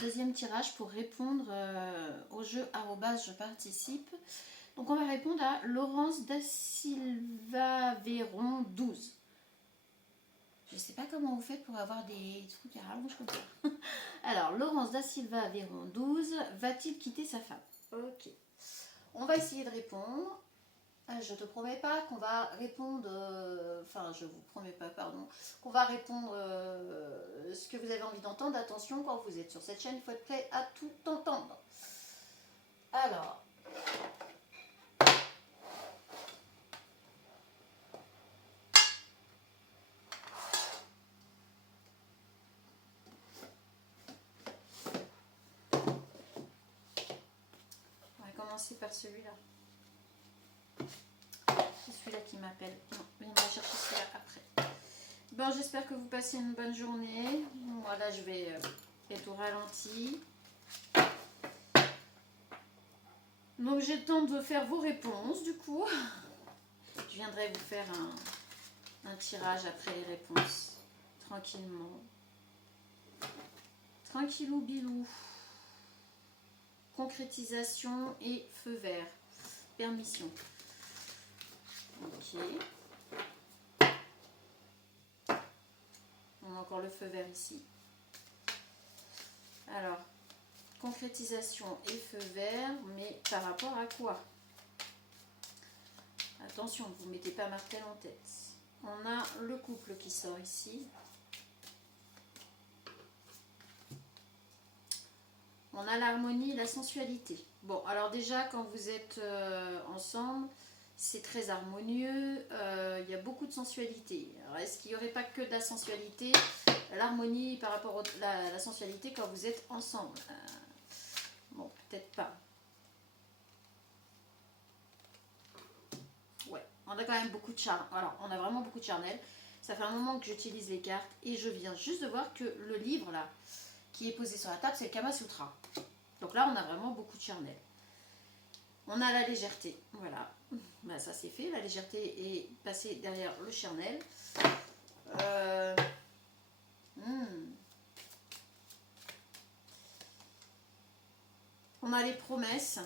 deuxième tirage pour répondre au jeu @je participe. Donc on va répondre à Laurence da Silva Véron 12. Je sais pas comment vous faites pour avoir des trucs à rallonge comme ça. Alors, Laurence da Silva Véron 12, va-t-il quitter sa femme? Ok. On va essayer de répondre. Je te promets pas qu'on va répondre, enfin je vous promets pas, pardon, qu'on va répondre ce que vous avez envie d'entendre. Attention, quand vous êtes sur cette chaîne, il faut être prêt à tout entendre. Alors, on va commencer par celui-là. C'est celui-là qui m'appelle. Non, mais on va chercher celui-là après. Bon, j'espère que vous passez une bonne journée. Voilà, je vais être au ralenti. Donc j'ai le temps de faire vos réponses du coup. Je viendrai vous faire un tirage après les réponses. Tranquillement. Tranquillou bilou. Concrétisation et feu vert. Permission. Ok. On a encore le feu vert ici. Alors, concrétisation et feu vert, mais par rapport à quoi? Attention, vous ne mettez pas Martel en tête. On a le couple qui sort ici. On a l'harmonie et la sensualité. Bon, alors déjà, quand vous êtes ensemble, c'est très harmonieux. Il y a beaucoup de sensualité. Alors, est-ce qu'il n'y aurait pas que de la sensualité? L'harmonie par rapport à la sensualité quand vous êtes ensemble. Bon, peut-être pas. Ouais, on a quand même beaucoup de charme. Alors, on a vraiment beaucoup de charnel. Ça fait un moment que j'utilise les cartes et je viens juste de voir que le livre là, qui est posé sur la table, c'est le Kama Sutra. Donc là, on a vraiment beaucoup de charnel. On a la légèreté, voilà. Ben, ça c'est fait, la légèreté est passée derrière le charnel. On a les promesses.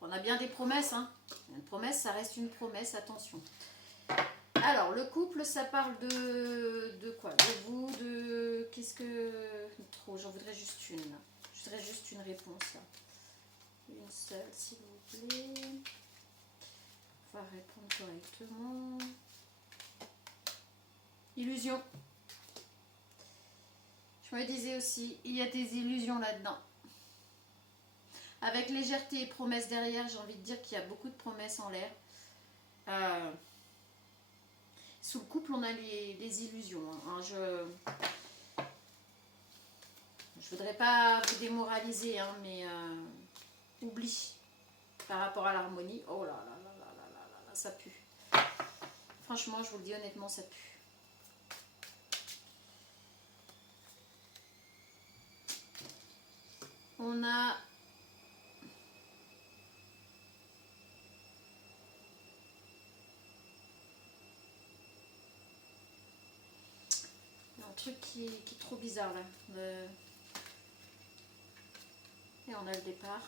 On a bien des promesses, hein. Une promesse, ça reste une promesse, attention. Alors, le couple, ça parle de quoi? De vous, de... Qu'est-ce que... Trop, j'en voudrais juste une, là. Je voudrais juste une réponse, là. Une seule, s'il vous plaît. On va répondre correctement. Illusion. Je me disais aussi, il y a des illusions là-dedans. Avec légèreté et promesses derrière, j'ai envie de dire qu'il y a beaucoup de promesses en l'air. Sous le couple, on a les illusions. Hein. Je voudrais pas vous démoraliser, hein, mais oublie par rapport à l'harmonie. Oh là là là là là là là, ça pue. Franchement, je vous le dis honnêtement, ça pue. On a un truc qui est trop bizarre là. Et on a le départ.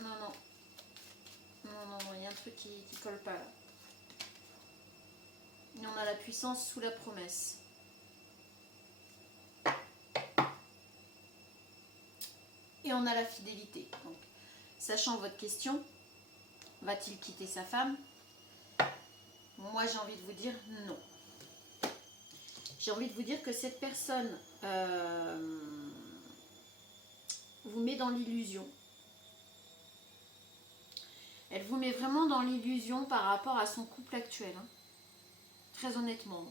Non, non. Non, non, non, il y a un truc qui colle pas là. Et on a la puissance sous la promesse. Et on a la fidélité. Donc, sachant votre question, va-t-il quitter sa femme? Moi, j'ai envie de vous dire non. J'ai envie de vous dire que cette personne vous met dans l'illusion. Elle vous met vraiment dans l'illusion par rapport à son couple actuel. Hein. Très honnêtement.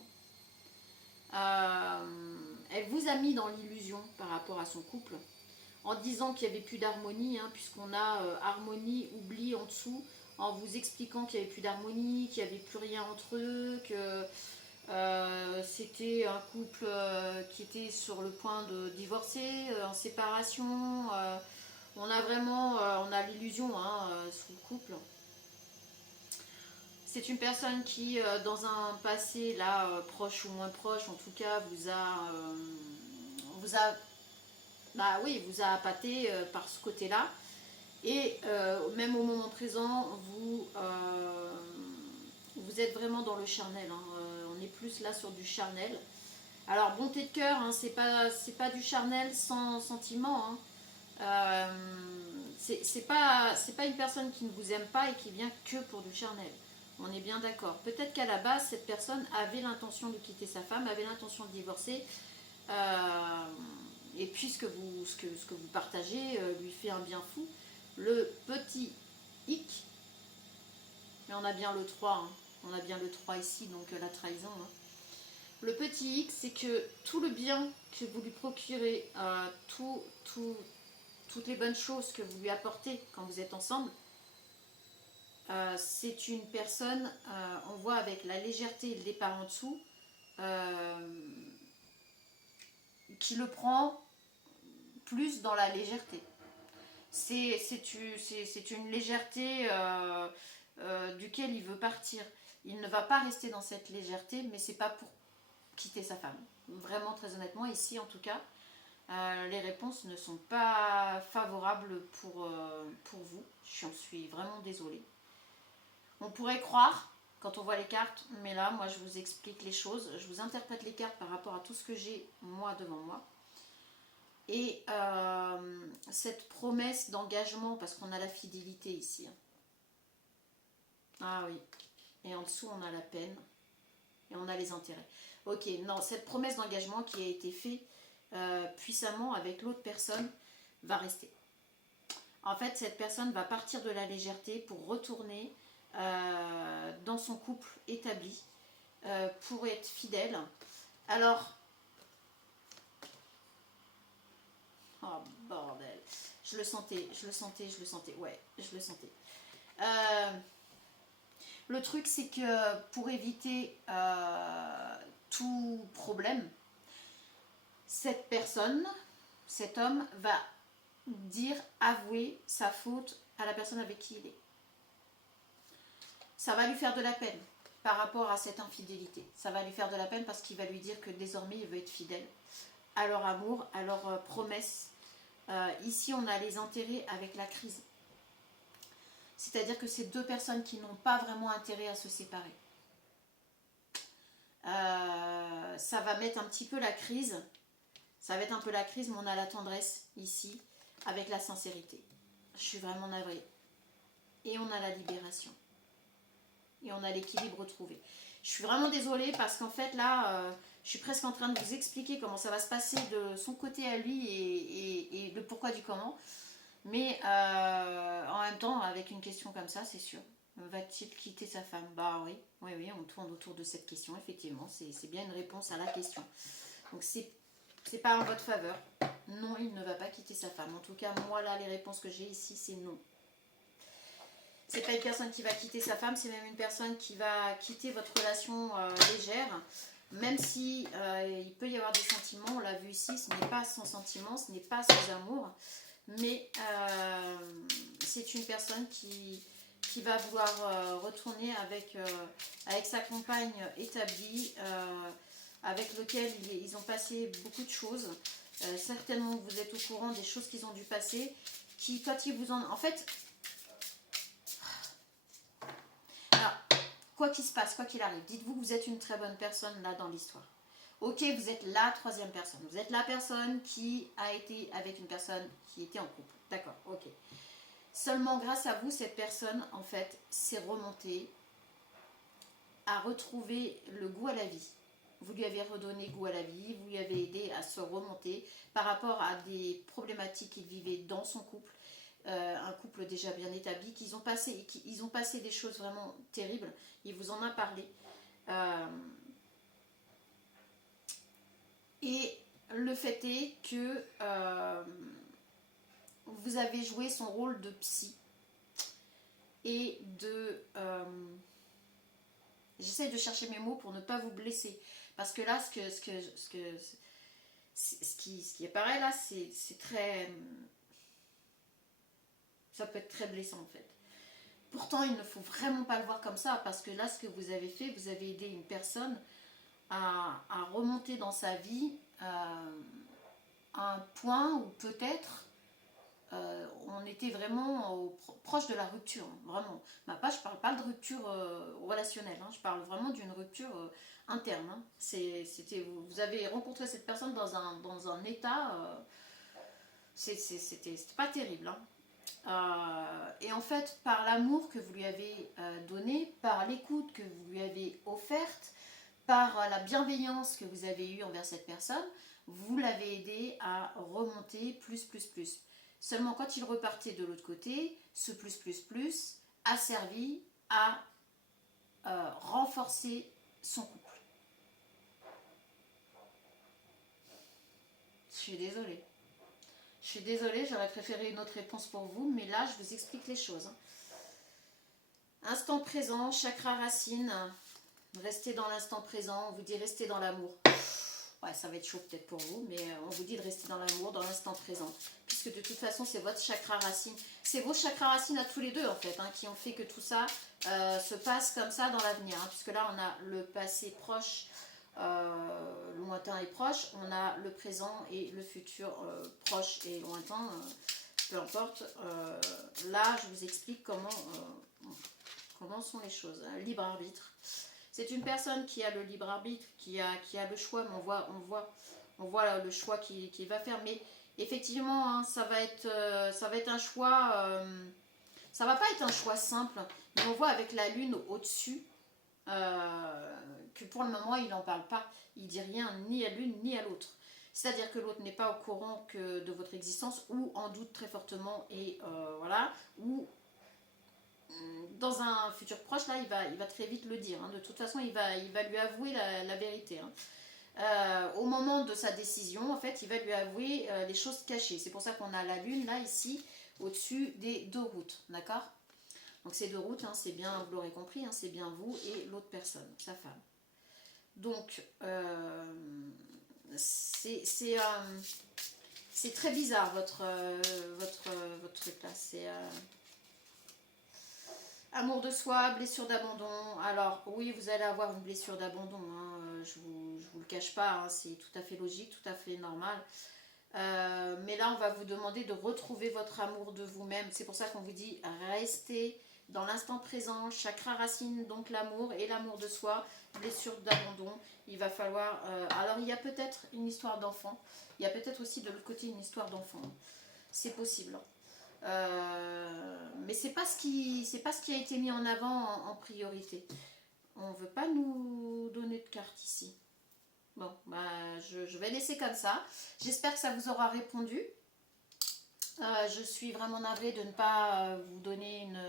Elle vous a mis dans l'illusion par rapport à son couple. En disant qu'il n'y avait plus d'harmonie, hein, puisqu'on a harmonie, oubli en dessous, en vous expliquant qu'il n'y avait plus d'harmonie, qu'il n'y avait plus rien entre eux, que c'était un couple qui était sur le point de divorcer, en séparation. On a vraiment on a l'illusion hein, sous le couple. C'est une personne qui, dans un passé, là, proche ou moins proche, en tout cas, bah oui, vous a appâté par ce côté-là. Et même au moment présent, vous êtes vraiment dans le charnel. Hein. On est plus là sur du charnel. Alors, bonté de cœur, hein, c'est pas du charnel sans sentiment. Hein. C'est pas une personne qui ne vous aime pas et qui vient que pour du charnel. On est bien d'accord. Peut-être qu'à la base, cette personne avait l'intention de quitter sa femme, avait l'intention de divorcer. Et puis ce que vous partagez lui fait un bien fou. Le petit hic, mais on a bien le 3, hein. On a bien le 3 ici, donc la trahison. Hein. Le petit hic, c'est que tout le bien que vous lui procurez, toutes les bonnes choses que vous lui apportez quand vous êtes ensemble, c'est une personne, on voit avec la légèreté et le départ en dessous, qui le prend plus dans la légèreté. C'est une légèreté duquel il veut partir. Il ne va pas rester dans cette légèreté, mais c'est pas pour quitter sa femme. Vraiment, très honnêtement, ici en tout cas, les réponses ne sont pas favorables pour vous. J'en suis vraiment désolée. On pourrait croire quand on voit les cartes, mais là, moi, je vous explique les choses. Je vous interprète les cartes par rapport à tout ce que j'ai, moi, devant moi. Et cette promesse d'engagement, parce qu'on a la fidélité ici. Ah oui. Et en dessous, on a la peine. Et on a les intérêts. Ok, non, cette promesse d'engagement qui a été faite puissamment avec l'autre personne va rester. En fait, cette personne va partir de la légèreté pour retourner dans son couple établi pour être fidèle. Alors, oh bordel, je le sentais, ouais, je le sentais. Le truc, c'est que pour éviter tout problème, cette personne, cet homme va avouer sa faute à la personne avec qui il est. Ça va lui faire de la peine par rapport à cette infidélité. Ça va lui faire de la peine parce qu'il va lui dire que désormais il veut être fidèle à leur amour, à leur promesse. Ici, on a les intérêts avec la crise. C'est-à-dire que c'est deux personnes qui n'ont pas vraiment intérêt à se séparer. Ça va mettre un petit peu la crise. Ça va être un peu la crise, mais on a la tendresse ici, avec la sincérité. Je suis vraiment navrée. Et on a la libération. Et on a l'équilibre retrouvé. Je suis vraiment désolée parce qu'en fait là, je suis presque en train de vous expliquer comment ça va se passer de son côté à lui et le pourquoi du comment. Mais en même temps, avec une question comme ça, c'est sûr. Va-t-il quitter sa femme? Bah oui, on tourne autour de cette question, effectivement. C'est bien une réponse à la question. Donc c'est pas en votre faveur. Non, il ne va pas quitter sa femme. En tout cas, moi là, les réponses que j'ai ici, c'est non. C'est pas une personne qui va quitter sa femme, c'est même une personne qui va quitter votre relation légère. Même si il peut y avoir des sentiments, on l'a vu ici, ce n'est pas sans sentiment, ce n'est pas sans amour. Mais c'est une personne qui va vouloir retourner avec sa compagne établie, avec lequel ils ont passé beaucoup de choses. Certainement vous êtes au courant des choses qu'ils ont dû passer, qui quand ils vous en... En fait, alors, quoi qu'il se passe, quoi qu'il arrive, dites-vous que vous êtes une très bonne personne là dans l'histoire. Ok, vous êtes la troisième personne. Vous êtes la personne qui a été avec une personne qui était en couple. D'accord, ok. Seulement grâce à vous, cette personne, en fait, s'est remontée, a retrouvé le goût à la vie. Vous lui avez redonné goût à la vie, vous lui avez aidé à se remonter par rapport à des problématiques qu'il vivait dans son couple. Un couple déjà bien établi, ils ont passé des choses vraiment terribles. Il vous en a parlé. Et le fait est que vous avez joué son rôle de psy et de... j'essaie de chercher mes mots pour ne pas vous blesser. Parce que là, ce qui apparaît là, c'est très... Ça peut être très blessant en fait. Pourtant, il ne faut vraiment pas le voir comme ça, parce que là, ce que vous avez fait, vous avez aidé une personne à remonter dans sa vie à un point où peut-être on était vraiment proche de la rupture, hein, vraiment. Je ne parle pas de rupture relationnelle, hein, je parle vraiment d'une rupture interne. Hein. Vous avez rencontré cette personne dans un état, c'était pas terrible. Hein. Et en fait, par l'amour que vous lui avez donné, par l'écoute que vous lui avez offerte, par la bienveillance que vous avez eue envers cette personne, vous l'avez aidé à remonter plus. Seulement quand il repartait de l'autre côté, ce plus a servi à renforcer son couple. Je suis désolée. Je suis désolée, j'aurais préféré une autre réponse pour vous, mais là, je vous explique les choses. Instant présent, chakra racine, restez dans l'instant présent, on vous dit restez dans l'amour. Ouais, ça va être chaud peut-être pour vous, mais on vous dit de rester dans l'amour, dans l'instant présent. Puisque de toute façon, c'est votre chakra racine. C'est vos chakras racines à tous les deux, en fait, hein, qui ont fait que tout ça se passe comme ça dans l'avenir. Hein, puisque là, on a le passé proche, lointain et proche. On a le présent et le futur proche et lointain. Peu importe. Là, je vous explique comment sont les choses. Libre arbitre. C'est une personne qui a le libre arbitre, qui a le choix, mais on voit le choix qu'il va faire. Mais effectivement, hein, ça va être un choix, ça va pas être un choix simple, mais on voit avec la lune au-dessus que pour le moment, il n'en parle pas. Il dit rien ni à l'une ni à l'autre. C'est-à-dire que l'autre n'est pas au courant que de votre existence ou en doute très fortement et voilà, ou dans un futur proche, là, il va très vite le dire. Hein. De toute façon, il va lui avouer la vérité. Hein. Au moment de sa décision, en fait, il va lui avouer les choses cachées. C'est pour ça qu'on a la lune, là, ici, au-dessus des deux routes. D'accord? Donc, ces deux routes, hein, c'est bien, vous l'aurez compris, hein, c'est bien vous et l'autre personne, sa femme. Donc, c'est très bizarre, votre truc, là. C'est... Amour de soi, blessure d'abandon. Alors oui, vous allez avoir une blessure d'abandon, hein. Je vous le cache pas, hein. C'est tout à fait logique, tout à fait normal. Mais là, on va vous demander de retrouver votre amour de vous-même. C'est pour ça qu'on vous dit restez dans l'instant présent, chakra racine, donc l'amour et l'amour de soi, blessure d'abandon. Il va falloir... alors il y a peut-être une histoire d'enfant, il y a peut-être aussi de l'autre côté une histoire d'enfant. C'est possible. Mais c'est pas ce qui a été mis en avant en priorité. On veut pas nous donner de carte ici. Bon, je vais laisser comme ça. J'espère que ça vous aura répondu. Je suis vraiment navrée de ne pas vous donner une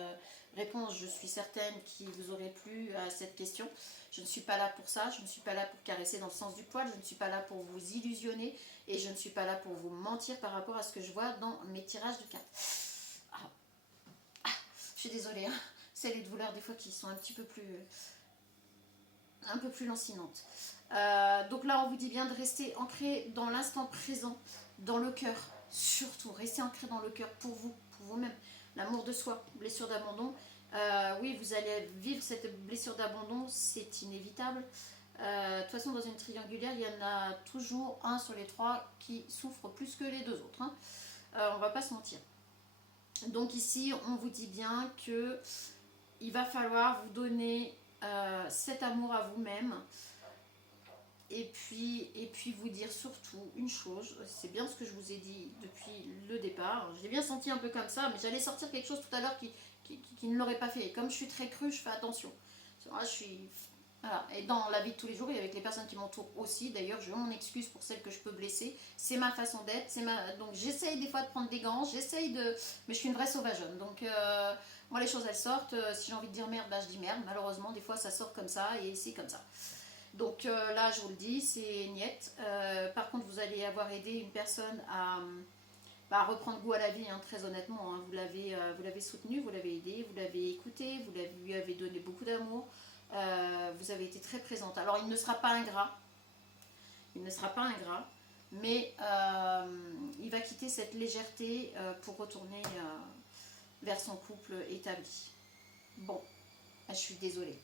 réponse. Je suis certaine qui vous aurait plu à cette question. Je ne suis pas là pour ça. Je ne suis pas là pour caresser dans le sens du poil. Je ne suis pas là pour vous illusionner. Et je ne suis pas là pour vous mentir par rapport à ce que je vois dans mes tirages de cartes. Je suis désolée. Hein. C'est les douleurs des fois qui sont un peu plus lancinantes. Donc là, on vous dit bien de rester ancré dans l'instant présent, dans le cœur. Surtout, restez ancré dans le cœur pour vous, pour vous-même. L'amour de soi, blessure d'abandon. Oui, vous allez vivre cette blessure d'abandon, c'est inévitable. De toute façon, dans une triangulaire, il y en a toujours un sur les trois qui souffre plus que les deux autres. Hein. On va pas se mentir. Donc ici, on vous dit bien que il va falloir vous donner cet amour à vous-même. Et puis vous dire surtout une chose, c'est bien ce que je vous ai dit depuis le départ. J'ai bien senti un peu comme ça, mais j'allais sortir quelque chose tout à l'heure qui ne l'aurait pas fait. Et comme je suis très crue, je fais attention. Moi, je suis... Voilà. Et dans la vie de tous les jours, et avec les personnes qui m'entourent aussi, d'ailleurs, je m'en excuse pour celles que je peux blesser. C'est ma façon d'être. Donc j'essaye des fois de prendre des gants, mais je suis une vraie sauvageonne. Donc moi, les choses, elles sortent. Si j'ai envie de dire merde, je dis merde. Malheureusement, des fois, ça sort comme ça et c'est comme ça. Donc là, je vous le dis, c'est niette. Par contre, vous allez avoir aidé une personne à reprendre goût à la vie, hein, très honnêtement. Hein. Vous l'avez soutenu, vous l'avez aidé, vous l'avez écouté, lui avez donné beaucoup d'amour. Vous avez été très présente. Alors, il ne sera pas ingrat. Mais il va quitter cette légèreté pour retourner vers son couple établi. Bon, je suis désolée.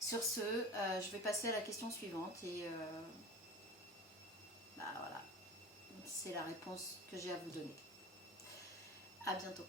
Sur ce, je vais passer à la question suivante et bah voilà, c'est la réponse que j'ai à vous donner. À bientôt.